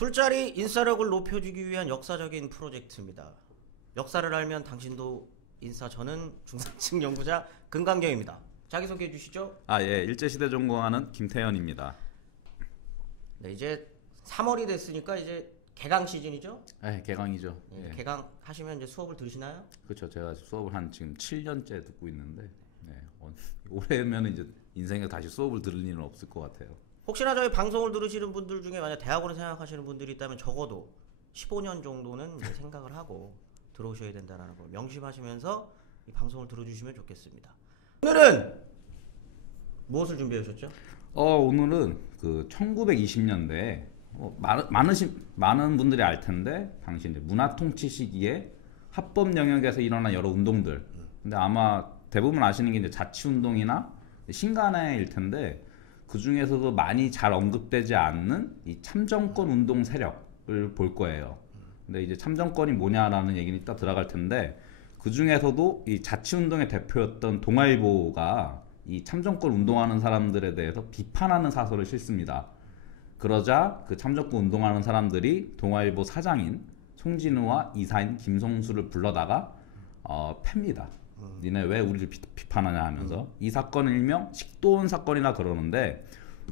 술자리 인싸력을 높여주기 위한 역사적인 프로젝트입니다. 역사를 알면 당신도 인싸. 저는 중산층 연구자 금강경입니다. 자기소개해 주시죠. 예, 일제시대 전공하는 김태현입니다. 네, 이제 3월이 됐으니까 이제 개강 시즌이죠? 네, 개강이죠. 네, 예. 개강 하시면 이제 수업을 들으시나요? 그렇죠. 제가 수업을 한 지금 7년째 듣고 있는데 올해면 이제 인생에 다시 수업을 들을 일은 없을 것 같아요. 혹시나 저희 방송을 들으시는 분들 중에 만약 대학원을 생각하시는 분들이 있다면 적어도 15년 정도는 이제 생각을 하고 들어오셔야 된다는 걸 명심하시면서 이 방송을 들어주시면 좋겠습니다. 오늘은 무엇을 준비해 오셨죠? 오늘은 그 1920년대 많은 분들이 알 텐데 당시 이제 문화통치 시기에 합법 영역에서 일어난 여러 운동들. 근데 아마 대부분 아시는 게 이제 자치운동이나 신간회일 텐데 그 중에서도 많이 잘 언급되지 않는 이 참정권 운동 세력을 볼 거예요. 근데 이제 참정권이 뭐냐라는 얘기는 이따 들어갈 텐데 그 중에서도 이 자치운동의 대표였던 동아일보가 이 참정권 운동하는 사람들에 대해서 비판하는 사설을 싣습니다. 그러자 그 참정권 운동하는 사람들이 동아일보 사장인 송진우와 이사인 김성수를 불러다가 팹니다. 니네 왜 우리를 비판하냐 하면서 이 사건을 일명 식도원 사건이라 그러는데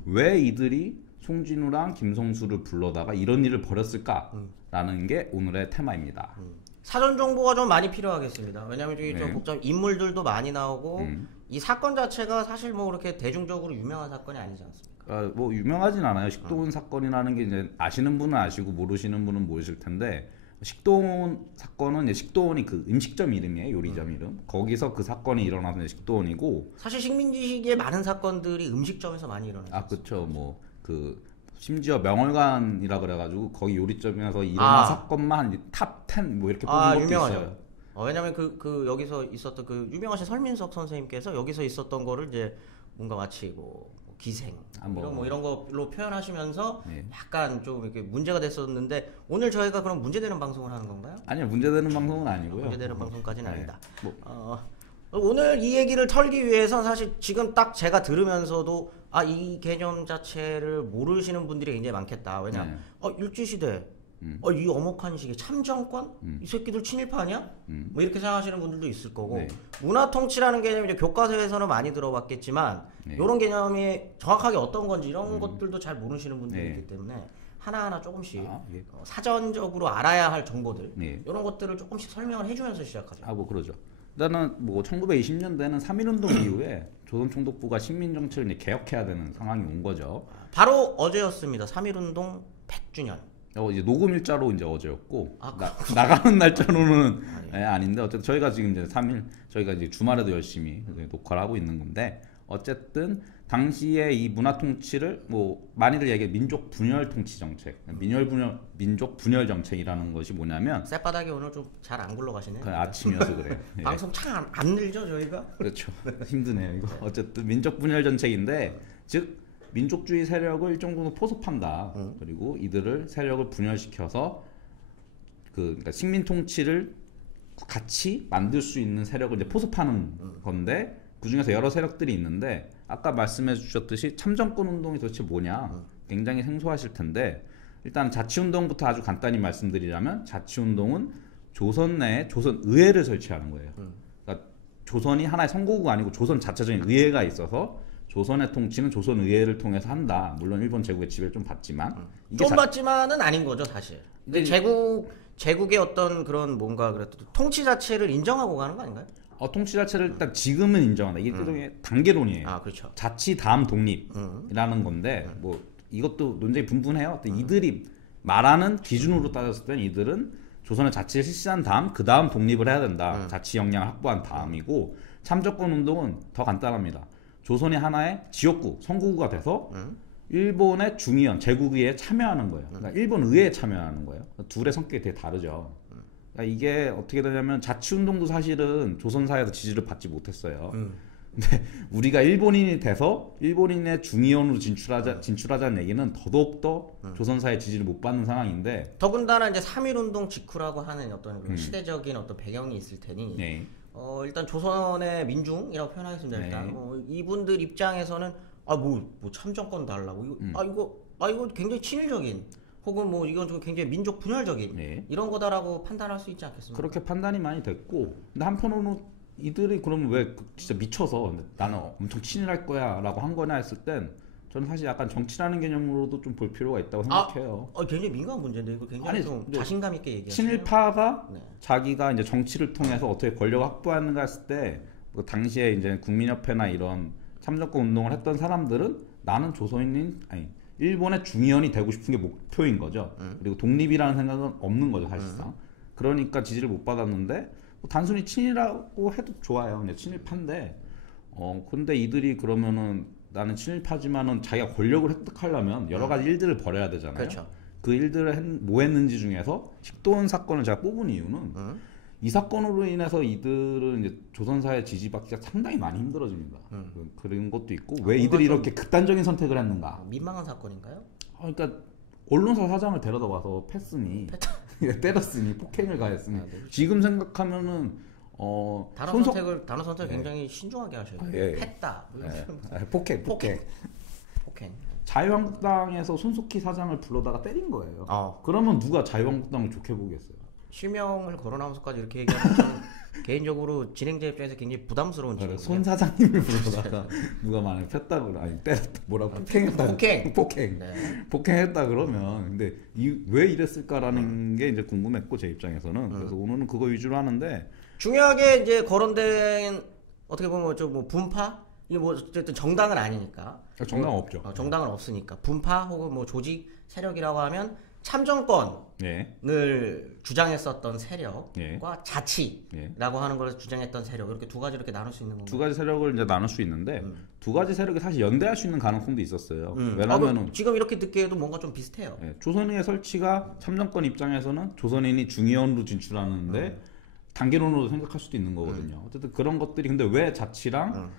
왜 이들이 송진우랑 김성수를 불러다가 이런 일을 벌였을까라는 게 오늘의 테마입니다. 사전 정보가 좀 많이 필요하겠습니다. 왜냐하면 저기 좀 복잡한 인물들도 많이 나오고 이 사건 자체가 사실 뭐 그렇게 대중적으로 유명한 사건이 아니지 않습니까? 뭐 유명하진 않아요. 식도원 사건이라는 게 이제 아시는 분은 아시고 모르시는 분은 모르실 텐데 식도원 사건은 이제 식도원이 그 음식점 이름이에요. 요리점 이름. 거기서 그 사건이 일어나서 식도원이고 사실 식민지 시기에 많은 사건들이 음식점에서 많이 일어났어요. 그렇죠. 뭐 그 심지어 명월관이라 그래가지고 거기 요리점에서 일어난 사건만 탑 10 뭐 이렇게 뽑은 것도 유명하죠. 있어요. 왜냐면 그 여기서 있었던 그 유명하신 설민석 선생님께서 여기서 있었던 거를 이제 뭔가 마치 뭐 기생 이런 걸로 표현하시면서 약간 좀 이렇게 문제가 됐었는데 오늘 저희가 그럼 문제되는 방송을 하는 건가요? 아니요, 문제되는 방송은 아니고요. 문제되는 방송까지는 아니다. 오늘 이 얘기를 털기 위해선 사실 지금 딱 제가 들으면서도 이 개념 자체를 모르시는 분들이 굉장히 많겠다. 왜냐? 일제시대 이 엄혹한 시기에 참정권? 이 새끼들 친일파 아니야? 뭐 이렇게 생각하시는 분들도 있을 거고 문화통치라는 개념이 이제 교과서에서는 많이 들어봤겠지만 이런 개념이 정확하게 어떤 건지 이런 것들도 잘 모르시는 분들이 있기 때문에 하나하나 조금씩 사전적으로 알아야 할 정보들 이런 것들을 조금씩 설명을 해주면서 시작하죠. 뭐 그러죠. 일단은 뭐 1920년대는 3.1운동 이후에 조선총독부가 식민정책을 개혁해야 되는 상황이 온 거죠. 바로 어제였습니다. 3.1운동 100주년. 이제 녹음 일자로 이제 어제였고 나가는 날짜로는 아닌데 어쨌든 저희가 지금 이제 3일 저희가 이제 주말에도 열심히 녹화를 하고 있는 건데 어쨌든 당시에 이 문화 통치를 뭐 많이들 얘기해 민족 분열 통치 정책, 민족 분열 정책이라는 것이 뭐냐면 쌔바닥이 오늘 좀 잘 안 굴러가시네요. 아침이어서 그래요. 방송 참 안 늘죠 저희가? 그렇죠. 힘드네요 이거. 어쨌든 민족 분열 정책인데 즉 민족주의 세력을 일정 정도 포섭한다. 그리고 이들을 세력을 분열시켜서 그러니까 식민 통치를 같이 만들 수 있는 세력을 이제 포섭하는 건데 그 중에서 여러 세력들이 있는데 아까 말씀해 주셨듯이 참정권 운동이 도대체 뭐냐 굉장히 생소하실 텐데 일단 자치운동부터 아주 간단히 말씀드리자면 자치운동은 조선 내에 조선 의회를 설치하는 거예요. 그러니까 조선이 하나의 선거구가 아니고 조선 자체적인 의회가 있어서 조선의 통치는 조선 의회를 통해서 한다. 물론 일본 제국의 지배를 좀 받지만 좀 받지만은 아닌 거죠 사실. 근데 제국의 어떤 그런 뭔가 그래도 통치 자체를 인정하고 가는 거 아닌가요? 통치 자체를 일단 지금은 인정한다. 이게 일종의 단계론이에요. 그렇죠. 자치 다음 독립이라는 건데 뭐 이것도 논쟁이 분분해요. 이들이 말하는 기준으로 따졌을 때는 이들은 조선의 자치를 실시한 다음 그 다음 독립을 해야 된다. 자치 역량을 확보한 다음이고 참정권 운동은 더 간단합니다. 조선이 하나의 지역구, 선거구가 돼서 일본의 중의원, 제국의회에 참여하는 거예요. 그러니까 일본 의회에 참여하는 거예요. 둘의 성격이 되게 다르죠. 그러니까 이게 어떻게 되냐면 자치운동도 사실은 조선사회에서 지지를 받지 못했어요. 근데 우리가 일본인이 돼서 일본인의 중의원으로 진출하자는 얘기는 더더욱더 조선사회 지지를 못 받는 상황인데 더군다나 이제 3.1운동 직후라고 하는 어떤 시대적인 어떤 배경이 있을 테니 일단 조선의 민중이라고 표현하겠습니다. 일단 이분들 입장에서는 뭐 참정권 달라고 이거 굉장히 친일적인 혹은 뭐 이건 좀 굉장히 민족 분열적인 네. 이런 거다라고 판단할 수 있지 않겠습니까? 그렇게 판단이 많이 됐고, 근데 한편으로는 이들이 그러면 왜 진짜 미쳐서 나는 엄청 친일할 거야라고 한 거냐 했을 땐 저는 사실 약간 정치라는 개념으로도 좀 볼 필요가 있다고 생각해요. 굉장히 민감한 문제인데 이거 굉장히 아니, 좀 근데 자신감 있게 얘기하시네요. 친일파가 네. 자기가 이제 정치를 통해서 어떻게 권력을 확보하는가 했을 때, 그 당시에 이제 국민협회나 이런 참정권 운동을 했던 사람들은 나는 조선인 아니 일본의 중의원이 되고 싶은 게 목표인 거죠. 그리고 독립이라는 생각은 없는 거죠 사실상. 그러니까 지지를 못 받았는데 뭐 단순히 친일이라고 해도 좋아요. 그냥 친일파인데 근데 이들이 그러면은 나는 친일파지만은 자기가 권력을 획득하려면 여러 가지 일들을 벌여야 되잖아요. 그렇죠. 그 일들을 뭐 했는지 중에서 식도원 사건을 제가 뽑은 이유는 이 사건으로 인해서 이들은 이제 조선사회 지지받기가 상당히 많이 힘들어집니다. 그런 것도 있고 왜 이들이 이렇게 극단적인 선택을 했는가? 민망한 사건인가요? 그러니까 언론사 사장을 데려다 와서 패스니 때렸으니 폭행을 가했으니 지금 생각하면은 단어 선택을 굉장히 신중하게 하셔야 돼요. 예. 했다. 폭행. 폭행. 자유한국당에서 손석희 사장을 불러다가 때린 거예요. 그러면 누가 자유한국당을 좋게 보겠어요? 실명을 거론하면서까지 이렇게 얘기하면 저는 개인적으로 진행자 입장에서 굉장히 부담스러운 질문이에요. 손 사장님을 불러다가 누가 만약에 폈다 그러 아니 때렸다 뭐라고 폭행했다 네. 폭행했다 그러면 근데 왜 이랬을까라는 게 이제 궁금했고 제 입장에서는 그래서 오늘은 그거 위주로 하는데 중요하게 이제 거론된 어떻게 보면 뭐 분파 이게 뭐 어쨌든 정당은 아니니까 정당은 없죠. 정당은 없으니까 분파 혹은 뭐 조직 세력이라고 하면 참정권을 주장했었던 세력과 자치라고 하는 걸 주장했던 세력 이렇게 두 가지 이렇게 나눌 수 있는 건가요? 두 가지 세력을 이제 나눌 수 있는데 두 가지 세력이 사실 연대할 수 있는 가능성도 있었어요. 왜냐면은 지금 이렇게 듣기에도 뭔가 좀 비슷해요. 조선인의 설치가 참정권 입장에서는 조선인이 중의원으로 진출하는데 단계론으로 생각할 수도 있는 거거든요. 어쨌든 그런 것들이 근데 왜 자치랑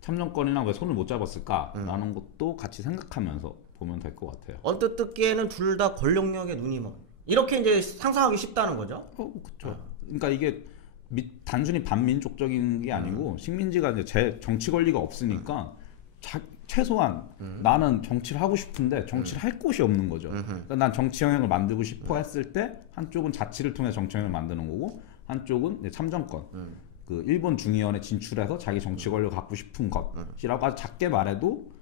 참정권이랑 왜 손을 못 잡았을까라는 것도 같이 생각하면서 보면 될 것 같아요. 언뜻 듣기에는 둘 다 권력력에 눈이 먼 이렇게 이제 상상하기 쉽다는 거죠. 그렇죠. 그러니까 이게 단순히 반민족적인 게 아니고 식민지가 이제 정치 권리가 없으니까 최소한 나는 정치를 하고 싶은데 정치를 할 곳이 없는 거죠. 그러니까 난 정치 영향을 만들고 싶어 했을 때 한쪽은 자치를 통해 정치 영향을 만드는 거고 한쪽은 이제 참정권. 그 일본 중의원에 진출해서 자기 정치 권력을 갖고 싶은 것이라고 아주 작게 말해도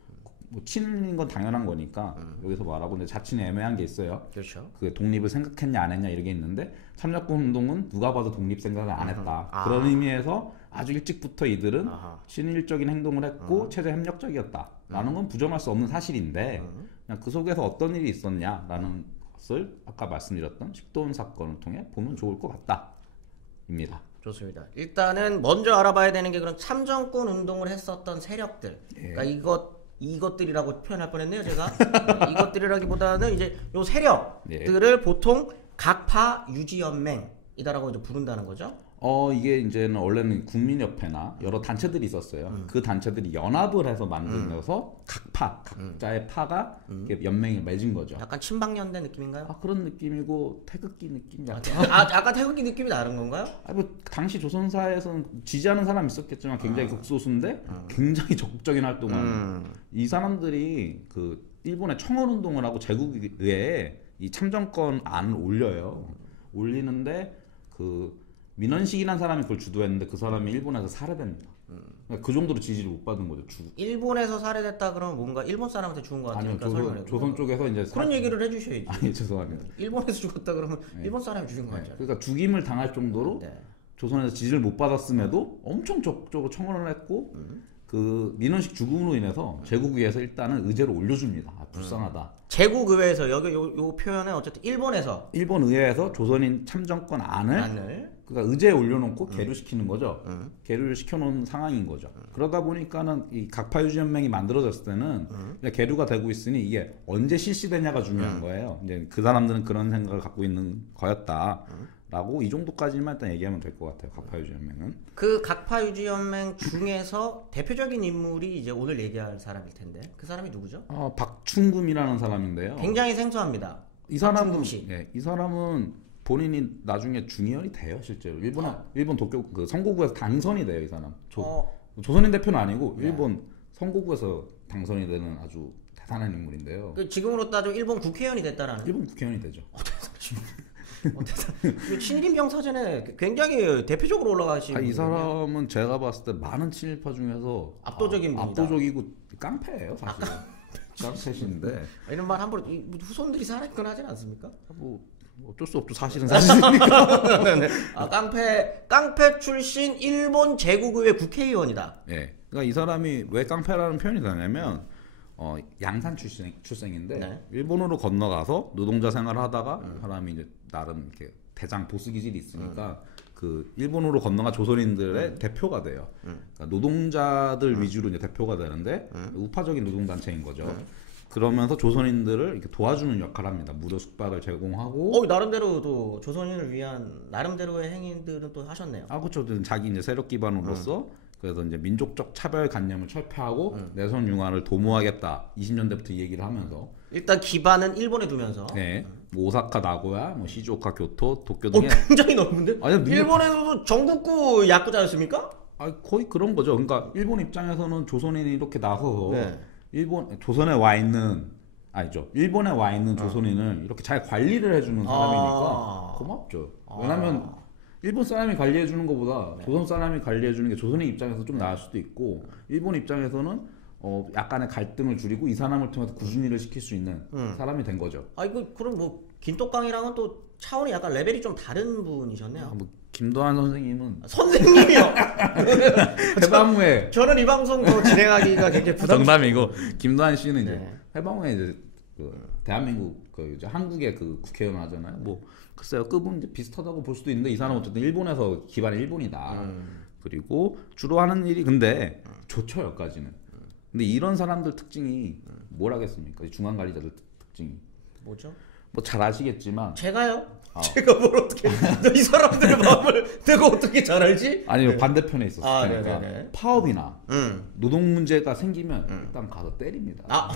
뭐 친일인 건 당연한 거니까 여기서 말하고 근데 자치는 애매한 게 있어요. 그렇죠. 그 독립을 생각했냐 안 했냐 이게 있는데 참정권 운동은 누가 봐도 독립 생각을 안 했다. 그런 의미에서 아주 일찍부터 이들은 친일적인 행동을 했고 체제 협력적이었다라는 건 부정할 수 없는 사실인데 그냥 그 속에서 어떤 일이 있었냐라는 것을 아까 말씀드렸던 식도원 사건을 통해 보면 좋을 것 같다입니다. 좋습니다. 일단은 먼저 알아봐야 되는 게 그런 참정권 운동을 했었던 세력들. 그러니까 이것들이라고 표현할 뻔했네요, 제가. 이것들이라기보다는 이제 요 세력들을 보통 각파 유지연맹이다라고 이제 부른다는 거죠. 이게 이제는 원래는 국민협회나 여러 단체들이 있었어요. 그 단체들이 연합을 해서 만들어서 각자의 파가 이렇게 연맹이 맺은 거죠. 약간 친박연대 느낌인가요? 그런 느낌이고 태극기 느낌 약간. 약간 태극기 느낌이 나는 건가요? 뭐 당시 조선사에서는 지지하는 사람 있었겠지만 굉장히 극소수인데 굉장히 적극적인 활동을 이 사람들이 그 일본의 청원운동을 하고 제국의회에 이 참정권 안을 올려요. 올리는데 그 민원식이라는 사람이 그걸 주도했는데 그 사람이 일본에서 살해됩니다. 그러니까 그 정도로 지지를 못 받은 거죠. 일본에서 살해됐다 그러면 뭔가 일본 사람한테 죽은 거 같으니까 아니요, 조선 쪽에서 이제 그런 얘기를 해주셔야지. 아니 죄송합니다. 일본에서 죽었다 그러면 일본 사람이 죽인 거 같죠. 그러니까 죽임을 당할 정도로 조선에서 지지를 못 받았음에도 엄청 적극적으로 청원을 했고 그 민원식 죽음으로 인해서 제국위에서 일단은 의제를 올려줍니다. 불쌍하다. 제국의회에서 여기 요 표현은 어쨌든 일본 의회에서 조선인 참정권 안을 그러니까 의제에 올려놓고 계류시키는 거죠. 계류를 시켜놓은 상황인 거죠. 그러다 보니까는 이 각파유지연맹이 만들어졌을 때는 계류가 되고 있으니 이게 언제 실시되냐가 중요한 거예요. 이제 그 사람들은 그런 생각을 갖고 있는 거였다라고 이 정도까지만 일단 얘기하면 될 것 같아요. 각파유지연맹은. 그 각파유지연맹 중에서 대표적인 인물이 이제 오늘 얘기할 사람일 텐데 그 사람이 누구죠? 박충금이라는 사람인데요. 굉장히 생소합니다. 이 사람은 본인이 나중에 중의원이 돼요, 실제로. 일본 도쿄 그 선거구에서 당선이 돼요, 이 사람. 조선인 대표는 아니고 일본 선거구에서 당선이 되는 아주 대단한 인물인데요. 그 지금으로 따져 일본 국회의원이 됐다라는. 일본 국회의원이 되죠. 친일인병 사전에 굉장히 대표적으로 올라가신. 이 사람은 제가 봤을 때 많은 친일파 중에서 압도적인 분이다. 압도적이고 깡패예요, 사실. 깡패신데. 이런 말 함부로 후손들이 살아있거나 하진 않습니까? 뭐 어쩔 수 없죠. 사실은 사실이니까. 네. 깡패 출신 일본 제국의회 국회의원이다. 예. 그러니까 이 사람이 왜 깡패라는 표현이 나냐면 양산 출생인데 네. 일본으로 건너가서 노동자 생활을 하다가 사람이 이제 나름 이렇게 대장 보스 기질이 있으니까 그 일본으로 건너가 조선인들의 대표가 돼요. 그러니까 노동자들 위주로 이제 대표가 되는데 우파적인 노동단체인 거죠. 그러면서 조선인들을 이렇게 도와주는 역할을 합니다. 무료 숙박을 제공하고. 나름대로 또 조선인을 위한 나름대로의 행위들은 또 하셨네요. 그렇죠. 자기 이제 세력 기반으로서 그래서 이제 민족적 차별관념을 철폐하고 내선 융화를 도모하겠다. 20년대부터 이 얘기를 하면서. 일단 기반은 일본에 두면서. 네. 뭐 오사카, 나고야, 뭐 시즈오카, 교토, 도쿄 등의. 굉장히 넓은데? 아니, 일본에서도 전국구 야쿠자였습니까? 거의 그런 거죠. 그러니까 일본 입장에서는 조선인이 이렇게 나서서 네. 조선에 와 있는 일본에 와 있는 조선인을 이렇게 잘 관리를 해주는 사람이니까 고맙죠. 왜냐면 일본 사람이 관리해 주는 것보다 조선 사람이 관리해 주는 게 조선인 입장에서 좀 나을 수도 있고 일본 입장에서는 약간의 갈등을 줄이고 이 사람을 통해서 꾸준히를 시킬 수 있는 사람이 된 거죠. 그럼 뭐 김똑강이랑은 또 차원이 약간 레벨이 좀 다른 분이셨네요. 김도한 선생님은 선생님이요. 해방 후에 저는 이 방송 더 진행하기가 굉장히 정답이고 김도한 씨는 이제 네. 해방 후에 이제 대한민국 이제 한국의 그 국회의원 하잖아요. 뭐 글쎄요, 급은 이제 비슷하다고 볼 수도 있는데 이 사람은 어쨌든 일본에서 기반이 일본이다. 그리고 주로 하는 일이 근데 좋죠 여기까지는. 근데 이런 사람들 특징이 뭘 하겠습니까? 중간 관리자들 특징이 뭐죠? 뭐 잘 아시겠지만 제가요? 제가 뭘 어떻게 이 사람들의 마음을 내가 어떻게 잘 알지? 아니요 반대편에 있었어요. 그러니까 네네네. 파업이나 노동 문제가 생기면 일단 가서 때립니다.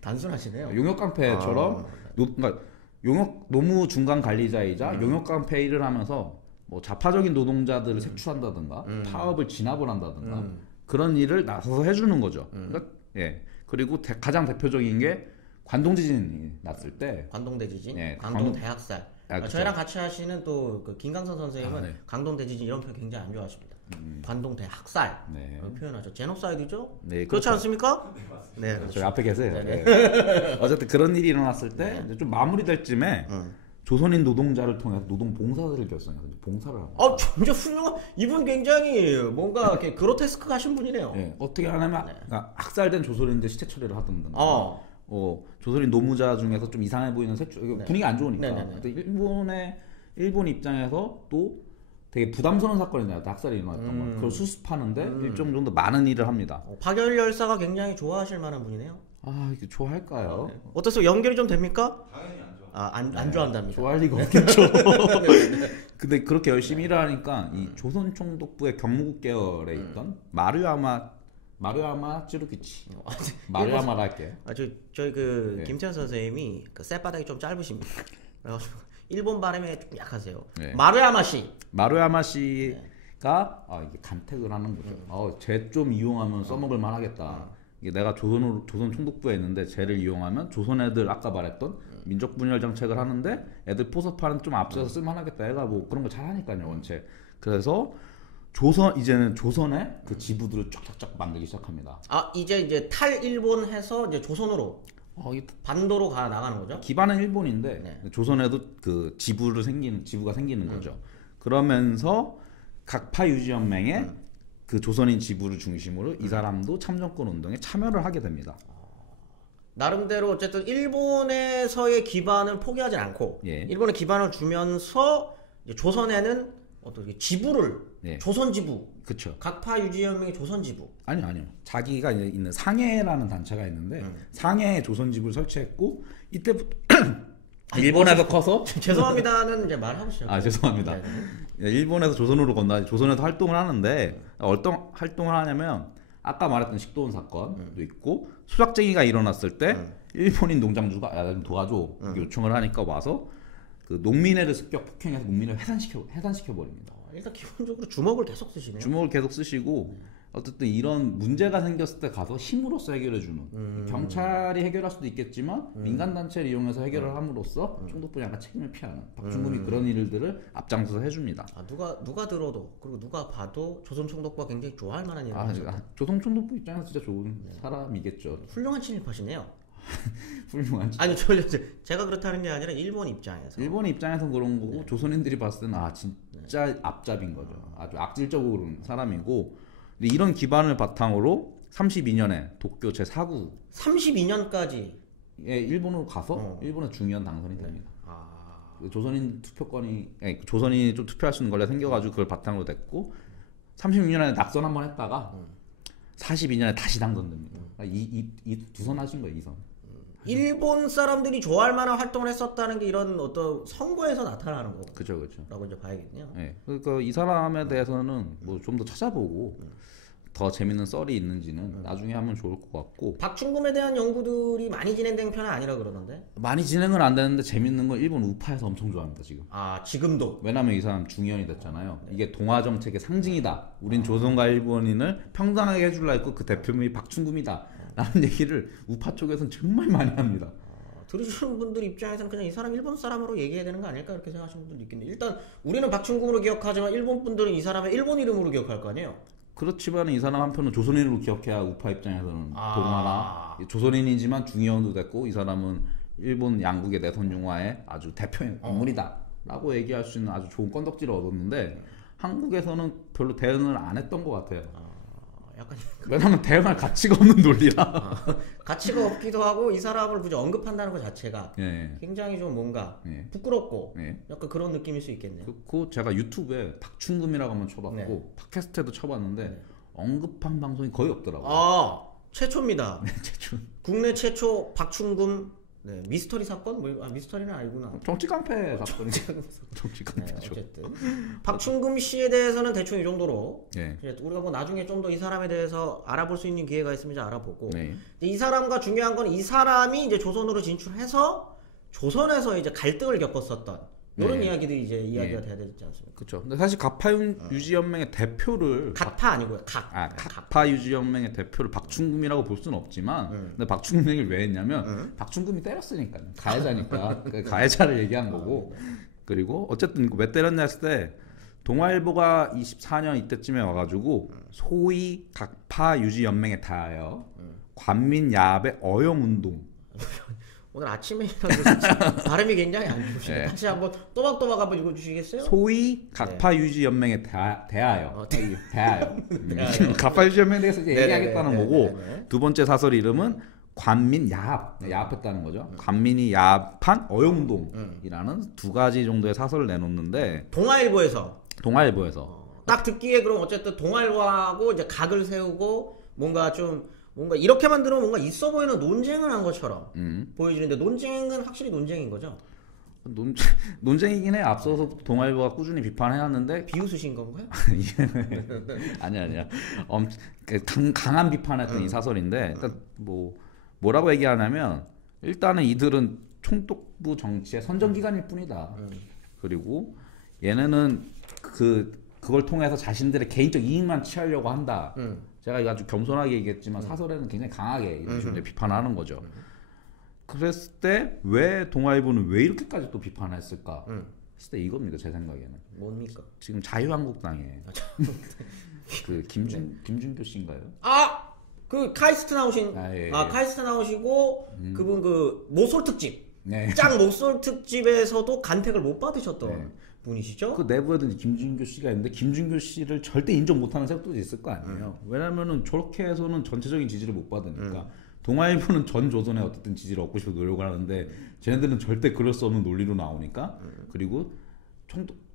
단순하시네요. 용역 깡패처럼 그러니까 용역 노무 중간 관리자이자 용역 깡패 일을 하면서 뭐 좌파적인 노동자들을 색출한다든가 파업을 진압을 한다든가 그런 일을 나서서 해주는 거죠. 그러니까, 예. 그리고 가장 대표적인 게 관동 지진이 났을 때 관동 대지진, 예, 강동 대학살. 그렇죠. 저희랑 같이 하시는 또 그 김강선 선생님은 네. 강동 대지진 이런 표현 굉장히 안 좋아하십니다. 관동 대학살 네. 표현하죠. 제노사이드죠? 네, 그렇지 그렇죠. 않습니까? 네. 저기 그렇죠. 앞에 계세요. 네네. 네. 어쨌든 그런 일이 일어났을 때 이제 좀 마무리될 쯤에 조선인 노동자를 통해서 노동 봉사들을 결성해서 봉사를 합니다. 진짜 훌륭한 이분 굉장히 뭔가 이렇게 그로테스크 하신 분이네요. 예, 어떻게 하냐면 그러니까 학살된 조선인들 시체 처리를 하든가 어. 조선인 노무자 중에서 좀 이상해 보이는 분위기 안 좋으니까. 네네네. 근데 일본 입장에서 또 되게 부담스러운 사건이잖아요. 학살이 일어났던 거. 그걸 수습하는데 일정 정도 많은 일을 합니다. 박열 열사가 굉장히 좋아하실 만한 분이네요. 이게 좋아할까요? 어떠세요? 연결이 좀 됩니까? 당연히 안 좋아. 안 좋아한답니다. 좋아할 리가 없겠죠. 근데 그렇게 열심히 일하니까 이 조선 총독부의 경무국 계열에 있던 마루야마 찌루기치. 마루야마라 할게요. 저희 그 김태현 선생님이 그 쌔바닥이 좀 짧으십니다. 그래가지고 일본 발음에 좀 약하세요. 네. 마루야마 씨가 이게 간택을 하는 거죠. 쟤 좀 이용하면 써먹을 만하겠다. 이게 내가 조선 총독부에 있는데 쟤를 이용하면 조선 애들 아까 말했던 민족 분열 정책을 하는데 애들 포섭하는 좀 앞서서 쓸만하겠다. 애가 뭐 그런 거 잘하니까요 원체. 그래서 이제는 조선의 그 지부들을 쫙쫙쫙 만들기 시작합니다. 이제 탈일본해서 이제 조선으로 반도로 가 나가는 거죠? 기반은 일본인데 조선에도 그 지부가 생기는 거죠. 그러면서 각파 유지 연맹의 그 조선인 지부를 중심으로 이 사람도 참정권 운동에 참여를 하게 됩니다. 나름대로 어쨌든 일본에서의 기반을 포기하지 않고 일본에 기반을 주면서 이제 조선에는 어떻게 지부를 조선 지부. 그렇죠. 각파 유지 연맹의 조선 지부. 아니요. 자기가 있는 상해라는 단체가 있는데 상해에 조선 지부를 설치했고 이때부터 일본에서 커서 죄송합니다는 이제 말하고 시작. 죄송합니다. 일본에서 조선으로 건너 조선에서 활동을 하는데 어떤 활동을 하냐면 아까 말했던 식도원 사건도 있고 수작쟁이가 일어났을 때 일본인 농장주가 도와줘 요청을 하니까 와서 그 농민회를 습격 폭행해서 농민을 해산시켜 버립니다. 일단 기본적으로 주먹을 계속 쓰시네요. 주먹을 계속 쓰시고 어쨌든 이런 문제가 생겼을 때 가서 힘으로써 해결해주는 경찰이 해결할 수도 있겠지만 민간 단체를 이용해서 해결을 함으로써 총독부에 약간 책임을 피하는 박충금이 그런 일들을 앞장서서 해줍니다. 아, 누가 들어도 그리고 누가 봐도 조선 총독부가 굉장히 좋아할 만한 일을 하셨다. 조선 총독부 입장에서 진짜 좋은 사람이겠죠. 훌륭한 친일파시네요. 훌륭한. 아니 제가 그렇다는 게 아니라 일본 입장에서. 일본 입장에서 그런 거고 조선인들이 봤을 때는 진짜 앞잡인 거죠. 아주 악질적으로 그런 사람이고. 근데 이런 기반을 바탕으로 32년에 도쿄 제4구 32년까지 일본으로 가서 일본의 중요한 당선이 됩니다. 조선인 투표권이 조선인이 좀 투표할 수 있는 걸로 생겨가지고 그걸 바탕으로 됐고 36년에 낙선 한번 했다가 42년에 다시 당선됩니다. 이 두 선 하신 거예요, 2선. 일본 사람들이 좋아할 만한 활동을 했었다는 게 이런 어떤 선거에서 나타나는 거고. 그렇죠. 라고 이제 봐야겠네요. 네, 그러니까 이 사람에 대해서는 뭐 좀 더 찾아보고 더 재밌는 썰이 있는지는 나중에 하면 좋을 것 같고. 박충금에 대한 연구들이 많이 진행된 편은 아니라 그러던데. 많이 진행은 안 되는데 재밌는 건 일본 우파에서 엄청 좋아합니다 지금. 아 지금도. 왜냐면 이 사람 중의원이 됐잖아요. 이게 동아 정책의 상징이다. 우린 조선과 일본인을 평등하게 해줄라 했고 그 대표명이 박충금이다. 라는 얘기를 우파 쪽에서는 정말 많이 합니다. 들으시는 분들 입장에서는 그냥 이 사람 일본 사람으로 얘기해야 되는 거 아닐까 이렇게 생각하시는 분들도 있겠네. 일단 우리는 박충금으로 기억하지만 일본 분들은 이 사람의 일본 이름으로 기억할 거 아니에요. 그렇지만 이 사람 한편은 조선인으로 기억해야 우파 입장에서는 동아나 조선인이지만 중의원도 됐고 이 사람은 일본 양국의 내선 융화의 아주 대표인 인물이다 라고 얘기할 수 있는 아주 좋은 건덕지를 얻었는데 한국에서는 별로 대응을 안 했던 것 같아요. 약간 왜냐면 대응할 가치가 없는 논리라. 가치가 없기도 하고 이 사람을 굳이 언급한다는 것 자체가 굉장히 좀 뭔가 부끄럽고 약간 그런 느낌일 수 있겠네요. 그리고 제가 유튜브에 박충금이라고 한번 쳐봤고 팟캐스트에도 쳐봤는데 언급한 방송이 거의 없더라고요. 최초입니다. 최초. 국내 최초 박충금 미스터리 사건? 미스터리는 아니구나. 정치 깡패 사건이죠. 정치 깡패죠. 어쨌든 박충금 씨에 대해서는 대충 이 정도로 우리가 뭐 나중에 좀 더 이 사람에 대해서 알아볼 수 있는 기회가 있으면 이제 알아보고 이 사람과 중요한 건 이 사람이 이제 조선으로 진출해서 조선에서 이제 갈등을 겪었었던 이런 이야기들이 이제 이야기가 돼야 되지 않습니까? 그렇죠. 근데 사실 가파 유지 연맹의 대표를 가파 아니고요. 가파 유지 연맹의 대표를 박충금이라고 볼 수는 없지만 근데 박충금 얘기를 왜 했냐면 박충금이 때렸으니까요. 가해자니까 가해자를 얘기한 거고. 그리고 어쨌든 왜 때렸냐 했을 때 동아일보가 24년 이때쯤에 와가지고 소위 가파 유지 연맹에 대하여 관민 야합의 어영운동. 오늘 아침에라도 발음이 굉장히 안 좋으시네. 다시 한번 또박또박 한번 읽어주시겠어요? 소위 가파 유지 연맹에 대하여 가파 유지 연맹에 대해서 이제 얘기하겠다는 거고 두 번째 사설 이름은 관민 야합했다는 거죠. 관민이 야합한 어영운동이라는 두 가지 정도의 사설을 내놓는데 동아일보에서 딱 듣기에 그럼 어쨌든 동아일보하고 이제 각을 세우고 뭔가 이렇게만 들으면 뭔가 있어 보이는 논쟁을 한 것처럼 보여지는데 논쟁은 확실히 논쟁인 거죠? 논쟁이긴 해. 앞서서 동아일보가 꾸준히 비판해왔는데 비웃으신 건가요? 아니야. 강한 비판했던 이 사설인데 일단 뭐라고 얘기하냐면 일단은 이들은 총독부 정치의 선정기관일 뿐이다. 그리고 얘네는 그걸 통해서 자신들의 개인적 이익만 취하려고 한다. 제가 이거 아주 겸손하게 얘기했지만 사설에는 굉장히 강하게 이런 식으로 비판하는 거죠. 그랬을 때 왜 동아일보는 왜 이렇게까지 또 비판을 했을까? 했을 때 이겁니다. 제 생각에는. 뭡니까? 지금 자유한국당에 그 김준교 씨인가요? 그 카이스트 나오신 카이스트 나오시고 그분 그 모쏠 특집 짱 모쏠 특집에서도 간택을 못 받으셨던 분이시죠? 그 내부에도 김준교 씨가 있는데 김준교 씨를 절대 인정 못하는 세력도 있을 거 아니에요. 왜냐면은 저렇게 해서는 전체적인 지지를 못 받으니까. 동아일보는 전 조선의 어쨌든 지지를 얻고 싶어 노력을 하는데 쟤네들은 절대 그럴 수 없는 논리로 나오니까. 그리고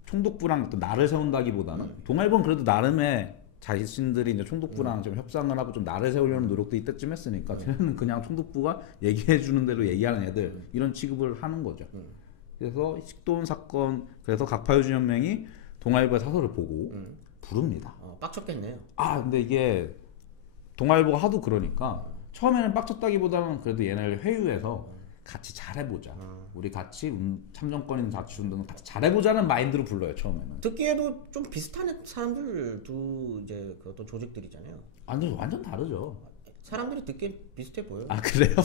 총독부랑 또 나를 세운다기보다는 동아일보는 그래도 나름의 자신들이 이제 총독부랑 좀 협상을 하고 좀 나를 세우려는 노력도 이때쯤 했으니까 쟤네는 그냥 총독부가 얘기해 주는 대로 얘기하는 애들 이런 취급을 하는 거죠. 그래서 식도원 사건 그래서 가파유지연맹이 동아일보의 사설을 보고 부릅니다. 빡쳤겠네요. 근데 이게 동아일보가 하도 그러니까 처음에는 빡쳤다기보다는 그래도 얘네를 회유해서 같이 잘해보자. 우리 같이 참정권이나 자치운동 같이 잘해보자는 마인드로 불러요 처음에는. 듣기에도 좀 비슷한 사람들도 이제 그 어떤 조직들이잖아요. 완전 다르죠. 사람들이 듣기에 비슷해 보여요. 아 그래요?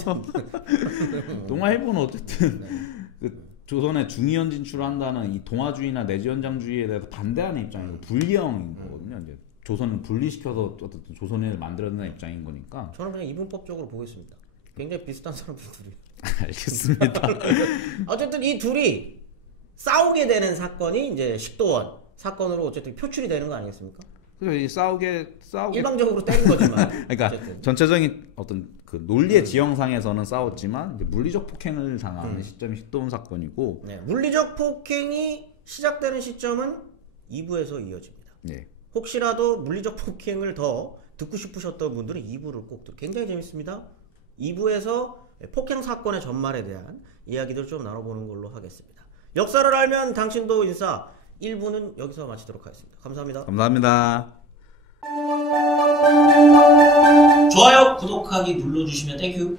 동아일보는 어쨌든 그 조선에 중의원 진출한다는 이 동아주의나 내지연장주의에 대해서 반대하는 입장이고 불기형인 거거든요. 이제 조선을 분리시켜서 어쨌든 조선을 만들어내는 입장인 거니까. 저는 그냥 이분법적으로 보겠습니다. 굉장히 비슷한 사람들 둘이. 알겠습니다. 어쨌든 이 둘이 싸우게 되는 사건이 이제 식도원 사건으로 어쨌든 표출이 되는 거 아니겠습니까? 그래서 이 싸우게 일방적으로 때린 거지만. 그러니까 어쨌든. 전체적인 어떤 그 논리의 지형상에서는 싸웠지만 이제 물리적 폭행을 당하는 시점이 식도원 사건이고. 네, 물리적 폭행이 시작되는 시점은 2부에서 이어집니다. 네. 혹시라도 물리적 폭행을 더 듣고 싶으셨던 분들은 2부를 꼭 굉장히 재밌습니다. 2부에서 폭행 사건의 전말에 대한 이야기들 좀 나눠보는 걸로 하겠습니다. 역사를 알면 당신도 인싸 1부는 여기서 마치도록 하겠습니다. 감사합니다. 감사합니다. 좋아요, 구독하기 눌러주시면 땡큐.